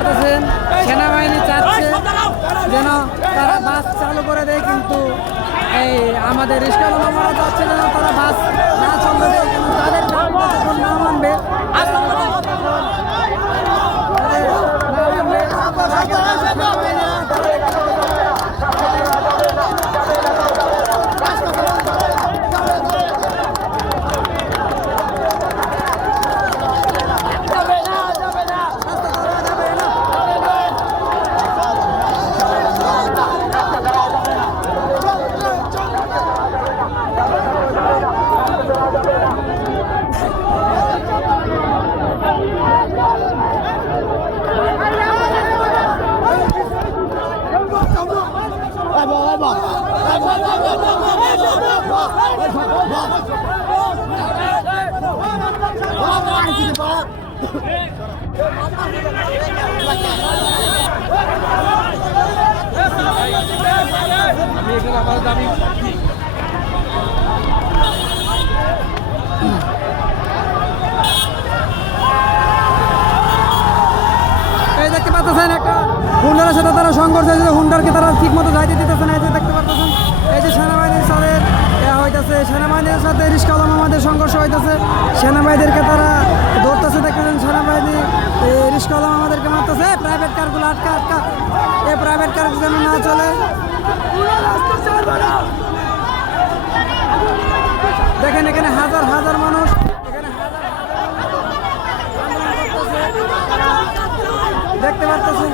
পারতেছেন সেনাবাহিনী চাচ্ছে যেন তারা বাস চালু করে দেয়, কিন্তু এই আমাদের রিক্সা মামারা চাচ্ছে যেন তারা বাস না চলতে দেয়, কিন্তু তাদের যখন না মানবে দেখতে পাচ্ছেন একটা হুন্ডারের সাথে তারা সংঘর্ষ হয়েছে, হুন্ডারকে তারা ঠিক মতো যাইতে দিতেছে না। এই যে দেখতে পাচ্ছেন এই যে সেনাবাহিনীর সাথে হইতেছে, সেনাবাহিনীর সাথে রিক্সাওয়ালা মামাদের সংঘর্ষ হইতেছে, সেনাবাহিনীদেরকে তারা ধরতেছে। দেখতেছেন সেনাবাহিনী রিক্সাওয়ালা মামাদেরকে মারতেছে। প্রাইভেট কারগুলো আটকা আটকা, এই প্রাইভেট কার যেন না চলে। দেখেন এখানে হাজার হাজার মানুষ, দেখতে পাচ্ছেন।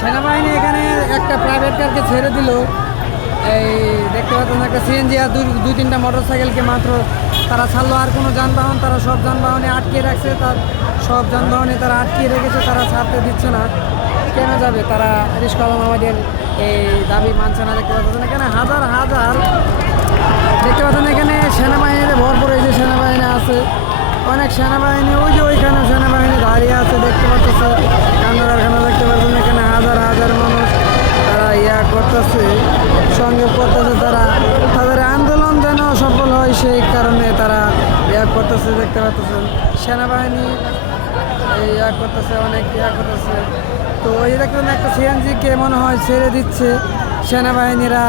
সেনাবাহিনী এখানে একটা প্রাইভেট কারকে ছেড়ে দিল। এই দেখতে পাচ্ছেন একটা সিএনজি আর দুই তিনটা মোটরসাইকেলকে মাত্র তারা ছাড়লো। আর কোনো যানবাহন তারা সব যানবাহনে আটকে রাখছে, তার সব যানবাহনে তারা আটকিয়ে রেখেছে, তারা ছাড়তে দিচ্ছে না। কেন যাবে তারা? রিক্সাওয়ালা আমাদের এই দাবি মানছে না। দেখতে পাচ্ছেন এখানে হাজার হাজার, দেখতে পাচ্ছেন এখানে সেনাবাহিনীতে ভরপুর। এই যে সেনাবাহিনী আছে, অনেক সেনাবাহিনী, ওই যে ওইখানে সেনাবাহিনী দাঁড়িয়ে আছে দেখতে পাচ্ছেন। কান্দারখানা দেখতে পাচ্ছেন এখানে হাজার হাজার মানুষ তারা করতেছে, সঙ্গে করতেছে। তারা তাদের আন্দোলন যেন সফল হয় সেই কারণে তারা করতেছে। দেখতে পাচ্ছেন সেনাবাহিনী করতেছে, অনেক করতেছে। তো ওই যে দেখতে একটা সিএনজিকে মনে হয় ছেড়ে দিচ্ছে সেনাবাহিনীরা।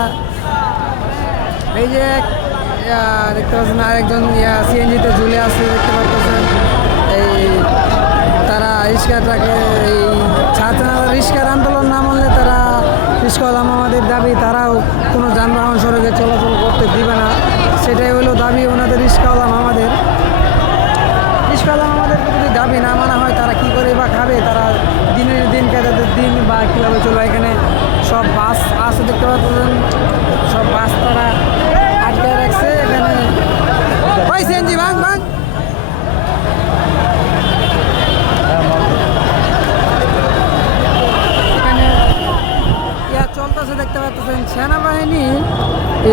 এই যে দেখতে পাচ্ছেন আরেকজন সিএনজিতে ঝুলে আছে দেখতে পাচ্ছেন। এই তারা রিক্সাটাকে এই ছাত্ররা রিক্সার আন্দোলন না মানলে তারা রিক্সাওয়ালা আমাদের দাবি তারাও কোনো যানবাহন সড়কে চলাচল করতে দিবে না, সেটাই হলো দাবি ওনাদের রিক্সাওয়ালা আমাদের। রিক্সাওয়ালা আমাদেরকে যদি দাবি না মানা হয় তারা কী করে বা খাবে? তারা দিনের দিন তাদের দিন বা কীভাবে চলবে? এখানে সব বাস আছে দেখতে পাচ্ছেন, সব বাস তারা আটকে রাখছে এখানে। ওই সিএনজি ভাঙ ভাঙ। এখানে চলতেছে দেখতে পাচ্ছেন, সেনাবাহিনী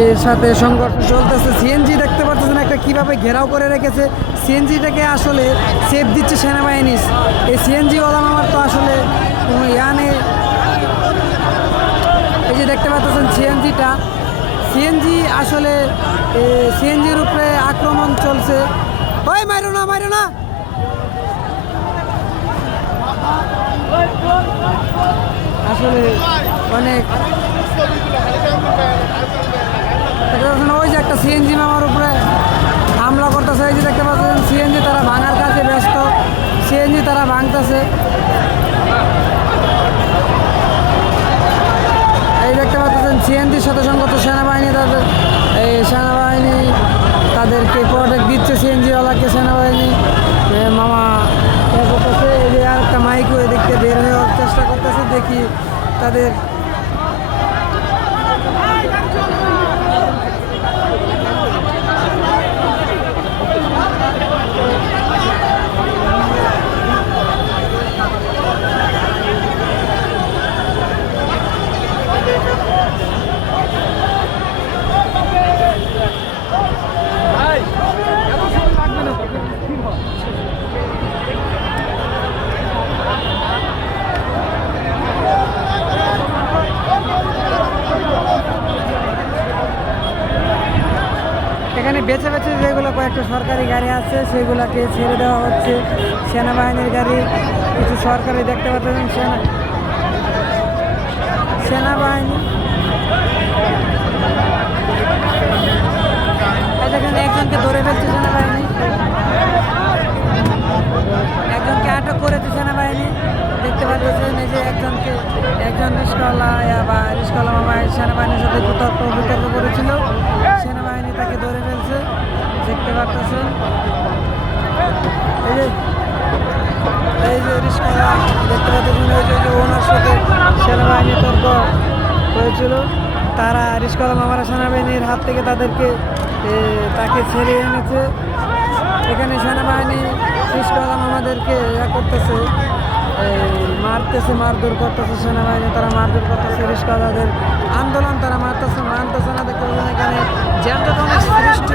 এর সাথে সংঘর্ষ চলতেছে। সিএনজি দেখতে পাচ্ছেন একটা কিভাবে ঘেরাও করে রেখেছে। সিএনজিটাকে আসলে সেফ দিচ্ছে সেনাবাহিনী। এই সিএনজিওয়ালা আমার তো আসলে কোনো নেই। এই যে দেখতে পাচ্ছেন সিএনজি আসলে সিএনজির উপরে আক্রমণ চলছে। ওই মারো না মারো না। আসলে অনেক দেখতে পাচ্ছেন ওই যে একটা সিএনজি মামার উপরে হামলা করতেছে। এই যে দেখতে পাচ্ছেন সিএনজি তারা ভাঙার কাজে ব্যস্ত, সিএনজি তারা ভাঙতেছে। এই দেখতে পাচ্ছেন সিএনজির সাথে সঙ্গত সেনাবাহিনী তাদেরকে প্রোটেক্ট দিচ্ছে। সিএনজিওয়ালাকে সেনাবাহিনী মামা করতেছে। এই যে আর একটা মাইকও এদিকে বের হওয়ার চেষ্টা করতেছে, দেখি তাদের এখানে বেছে বেছে যেগুলো কয়েকটা সরকারি গাড়ি আছে সেগুলোকে ছেড়ে দেওয়া হচ্ছে। সেনাবাহিনীর গাড়ি, কিছু সরকারি দেখতে পাচ্ছেন সেনাবাহিনী। দেখেন একজনকে ধরে ফেলছে সেনাবাহিনী, একজনকে আটক করেছে সেনাবাহিনী। দেখতে পাচ্ছেন এই যে একজন রিস্কাওয়ালা বা রিস্কাওয়ালা মামা সেনাবাহিনীর সাথে বিতর্ক করেছিল, সেনাবাহিনী তাকে ধরে ফেলছে। দেখতে পাচ্ছেন এই যে রিস্কাওয়ালা, দেখতে পাচ্ছেন ওই যে ওনার সাথে সেনাবাহিনী তর্ক হয়েছিল। তারা রিস্কাওয়ালা মামারা সেনাবাহিনীর হাত থেকে তাকে ছেড়ে এনেছে। এখানে সেনাবাহিনী রিস্কাওয়ালা মামাদেরকে করতেছে, মারতেছে, মারধর করতেছে সেনাবাহিনী, তারা মারধর করতেছে রিস্কাওয়ালাদের আন্দোলন, তারা মানতেছে না। দেখতে পাচ্ছেন এখানে যানজট অনেক সৃষ্টি